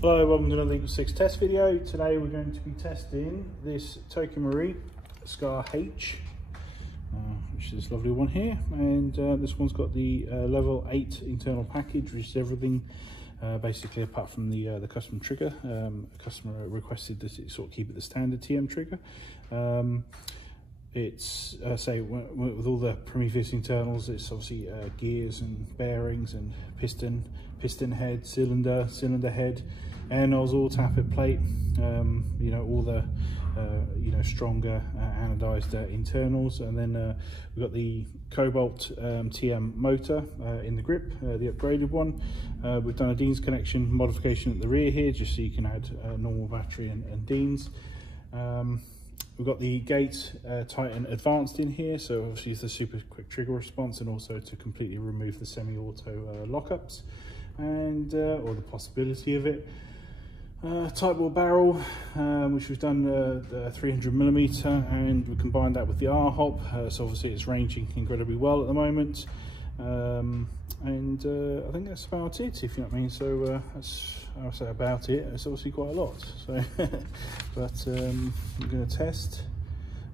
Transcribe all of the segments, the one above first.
Hello, welcome to another EagleSix test video. Today we're going to be testing this Tokyo Marine Scar H, which is this lovely one here, and this one's got the level 8 internal package, which is everything basically apart from the custom trigger. A customer requested that it sort of keep it the standard TM trigger. It's say with all the Prometheus internals, it's obviously gears and bearings and piston head, cylinder head, air nozzle, tappet plate, you know, all the you know, stronger anodized internals, and then we've got the cobalt TM motor in the grip, the upgraded one. We've done a Dean's connection modification at the rear here, just so you can add normal battery and Dean's. We've got the gate Titan Advanced in here, so obviously it's the super quick trigger response, and also to completely remove the semi-auto lockups, and or the possibility of it. Tightbore barrel, which we've done the 300mm, and we combined that with the R-hop, so obviously it's ranging incredibly well at the moment. And I think that's about it, if you know what I mean. So that's, I'll say about it, it's obviously quite a lot, so but we're going to test,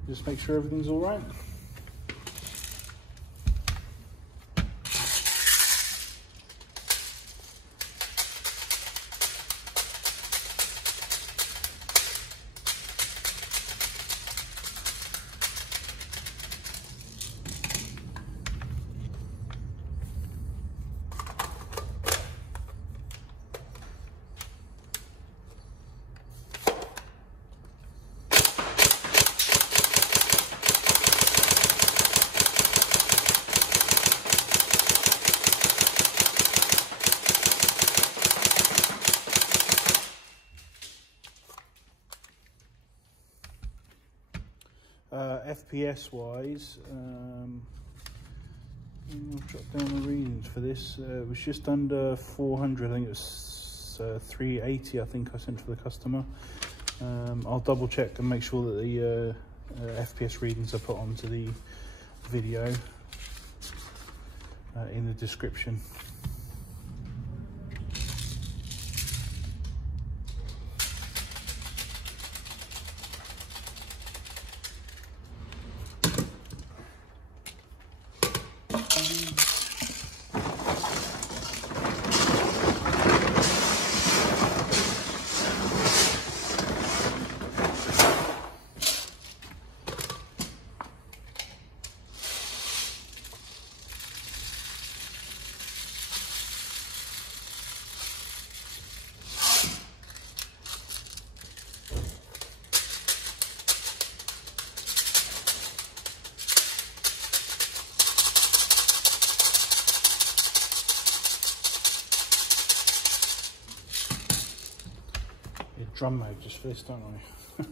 just make sure everything's all right. FPS wise, I'll drop down the readings for this. It was just under 400, I think it was 380 I think I sent for the customer. I'll double check and make sure that the FPS readings are put onto the video in the description. Drum mode just for this, don't I?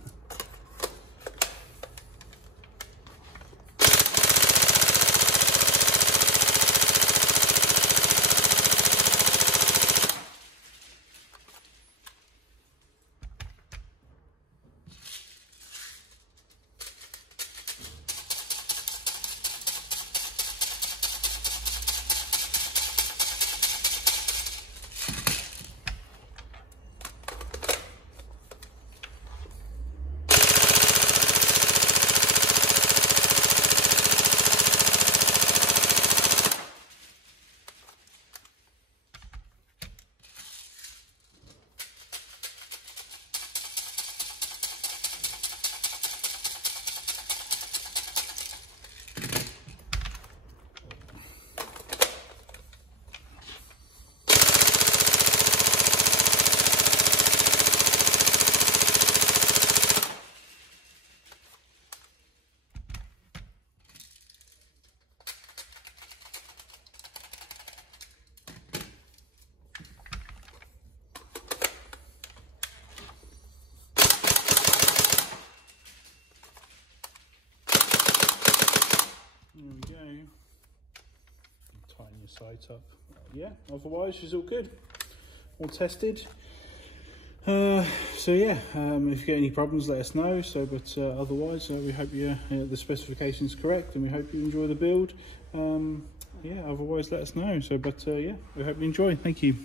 Tighten your sight up. Yeah, otherwise she's all good, all tested. So yeah, if you get any problems, let us know. So, but otherwise, we hope the specifications correct, and we hope you enjoy the build. Yeah, otherwise let us know. So, but yeah, we hope you enjoy. Thank you.